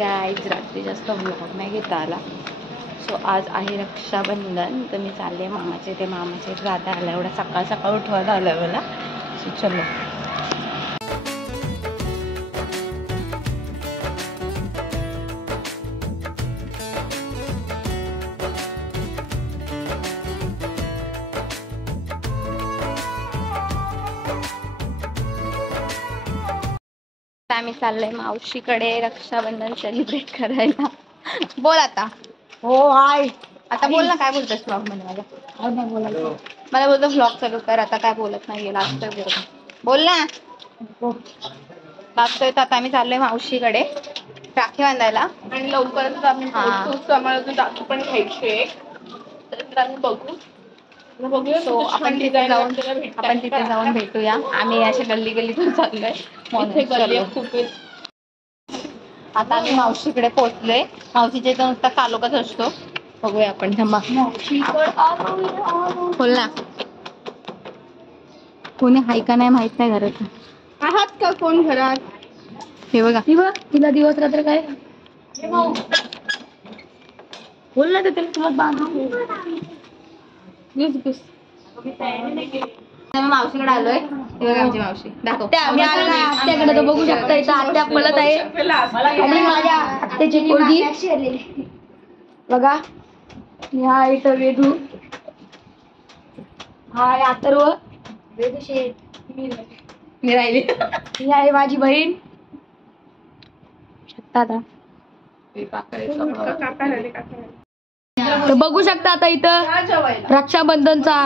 Guys रात्री जास्त vlog नाही घेता आला. सो आज आहे रक्षाबंधन, तर मी चालले मामाचे ते मामाचे राधा आला. एवढा सकाळ सकाळ उठवायला आलं मला. सो चलो. आम्ही चाललोय मावशीकडे रक्षाबंधन सेलिब्रेट करायला. बोल आता. हो हाय. आता बोल ना, काय बोलतोस व्लॉग मध्ये माझ्या? मला बोलतो व्लॉग चालू कर. आता काय बोलत नाहीये, लागतोय बोल ना. लागतोय. तर आता आम्ही चाललोय मावशीकडे राखी बांधायला आणि लवकरच आम्ही आम्हाला राखी पण घ्यायची. तर आम्ही बघू. सो आपण तिथे जाऊन भेटूया. आम्ही अशा गल्ली गल्लीतून चाललोय. आता आम्ही मावशीकडे पोहोचलोय. मावशीच्या इथं नुसता कालोखाच असतो. बघूया आपण. थांबा. बोल ना. कोणी हाय का नाही माहित नाही घरात. आहात का कोण घरात? हे बघा. तिला दिवस रात्र काय बोल ना. तर तुला बांधू मावशीकडे आलोय. आमची मावशी दाखव. आत्याकडे तर बघू शकता. इथं आत्या पळत आहे आणि माझ्या आत्याची पोरगी बघा. ह्या इथं वेदू. हाय अथर्व. वेदू शेठ मी राहिली. ही आहे माझी बहीण. शकता आता. तर बघू शकता आता इथं रक्षाबंधनचा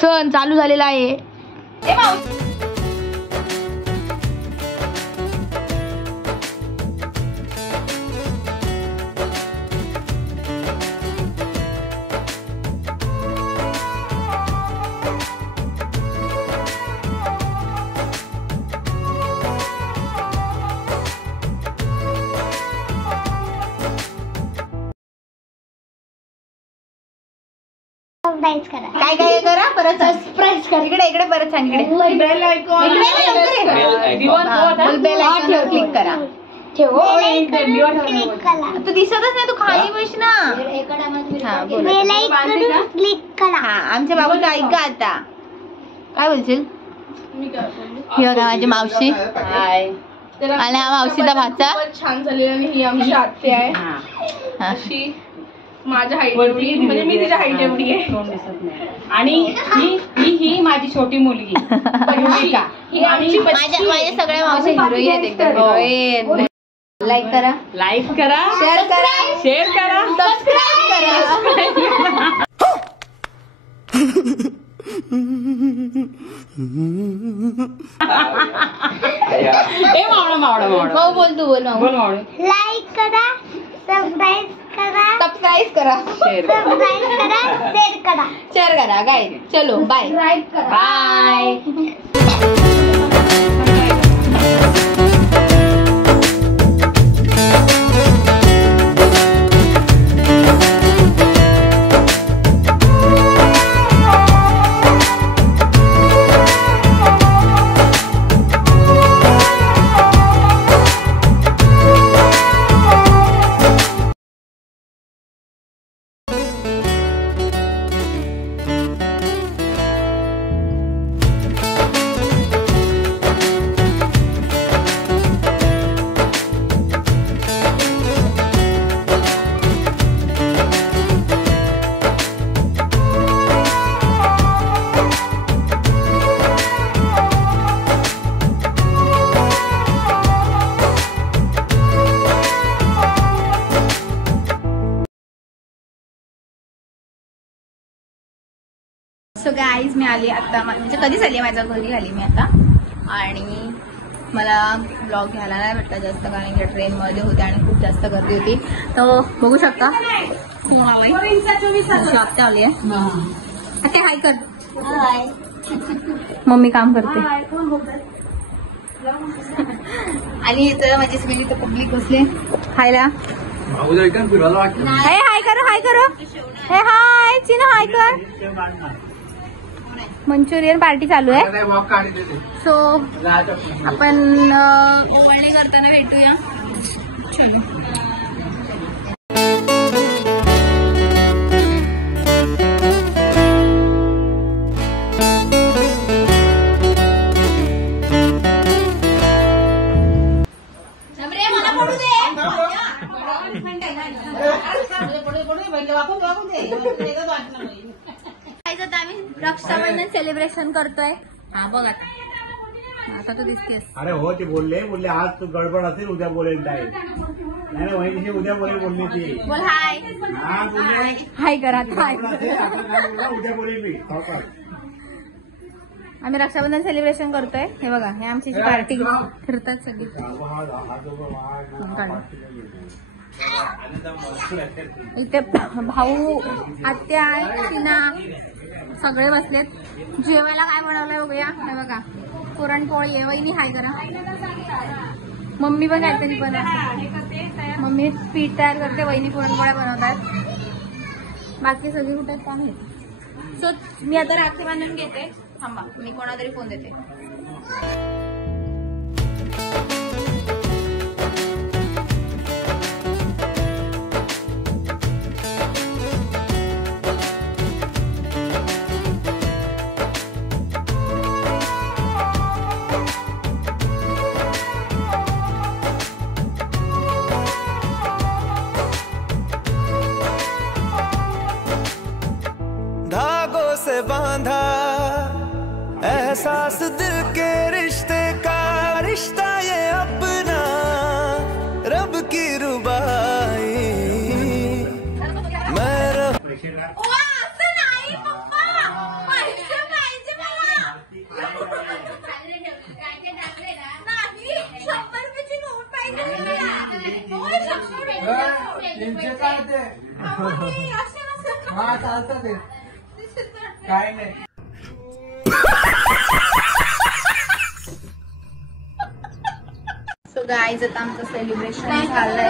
सण चालू झालेला आहे. काय काय करा परत सबस्क्राईब करा. इकडे परत सांग. क्लिक करा. तू दिसतच नाही. तू खाली बस ना. हा आमच्या बाबूचं ऐक आता. काय बोलशील? ही बघा माझी मावशी आणि हा मावशीचा भाचा. छान झालेला. आणि ही आमची आत्या आहे. अशी माझ्या हाईट एवढी, म्हणजे मी तिच्या हाईट एवढी आहे. आणि ही माझी छोटी मुलगी माझ्या सगळ्या मावशी हिरोईन आहेत. एकदम हिरोईन. लाईक करा, शेअर करा, सबस्क्राईब करा. भाऊ बोल. तू बोल. लाईक करा, सबस्क्राईब करा, शेअर करा. गाईज चलो बाय. बाय. सो गाईज मी आली आता. म्हणजे कधीच आली, माझ्या घरी आली मी आता. आणि मला ब्लॉग घ्यायला नाही भेटला जास्त, कारण की ट्रेनमध्ये होते आणि खूप जास्त गर्दी होती. तर बघू शकता आत्या आली आहे. आता हाय कर. मम्मी काम करते. आणि इथं माझी सगळी तर पब्लिक बसले खायला. हाय करो. हाय चिना, हाय कर. मंचुरियन पार्टी चालू आहे. सो आपण ओवळणी करताना भेटूया. आम्ही रक्षाबंधन सेलिब्रेशन करतोय. हा बघ आता तू दिसतेस. अरे हो ते बोलले आज तू गडबड असेल उद्या बोलेल नाही वहिनी उद्या बोलली ती. बोल हाय. हा बोलले हाय करा हाय. उद्या बोलेल मी. आम्ही रक्षाबंधन सेलिब्रेशन करतोय. हे बघा हे आमची पार्टी फिरतात सगळी. इथे भाऊ आत्या टीना सगळे बसलेत. जेवायला काय बनवलंय बघूया. हे बघा पुरणपोळी आहे. वहिनी हाय करा. मम्मी पण काहीतरी बनवते. मम्मी पीठ तयार करते. वहिनी पुरणपोळ्या बनवतात. बाकी सगळी कुठे काय माहिती. सो मी आता राखी बांधून घेते. थांबा मी कोणातरी फोन देते. धागों से बांधा एहसास दिल के रिश्ते का, रिश्ता ये अपना रब की रुबाई मैं काय नाही. सो गाईज आता आमचं सेलिब्रेशन झालंय.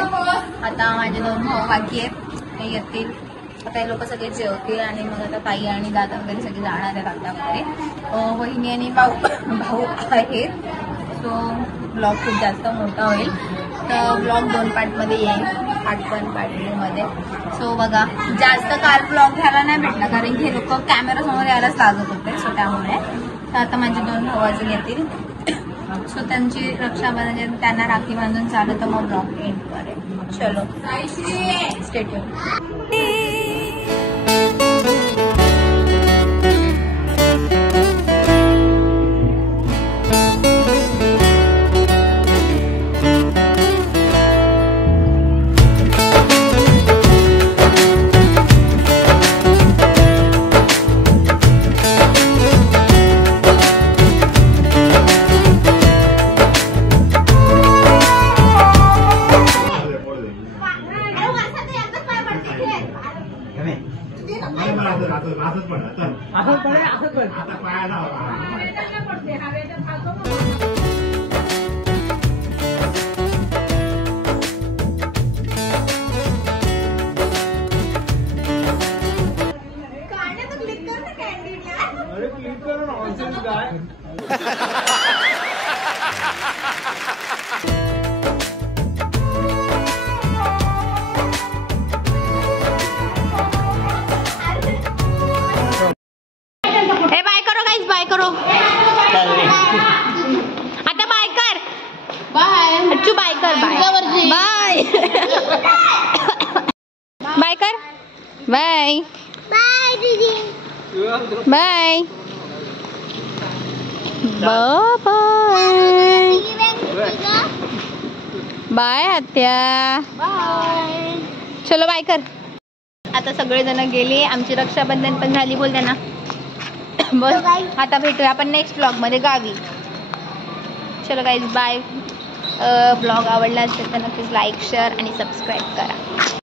आता माझे 2 भाऊ बाकी आहेत. ते येतील आता. हे लोक सगळे जेवतील आणि मग आता ताई आणि दादा वगैरे सगळे जाणार आहेत आता वगैरे. वहिनी आणि भाऊ आहेत. सो ब्लॉग खूप जास्त मोठा होईल. तर ब्लॉग 2 पार्टमध्ये येईल. पार्ट 1 पार्ट 2 मध्ये. सो बघा जास्त काल ब्लॉग घ्यायला नाही भेटला कारण की हे लोक कॅमेरा समोर यायलाच लागत होते. सो त्यामुळे तर आता माझे 2 भाऊ अजून येतील. सो त्यांची रक्षाबंधन त्यांना राखी बांधून चालू तर मग ब्लॉग एंड करेल. चलो स्टे ट्यून. बाय करो. आता बाय कर. बाय अच्छू. बाय कर. बाय बाय बाय कर. बाय बाय दीदी. बाय बाय बाय आत्या. बाय. चलो बाय कर. आता सगळेजण गेले. आमची रक्षाबंधन पण झाली. बोल त्यांना. बस आता भेटूया आपण नेक्स्ट ब्लॉग मध्ये गावी. चलो गाईज बाय. ब्लॉग आवडला असेल तर नक्कीच लाईक शेअर आणि सबस्क्राईब करा.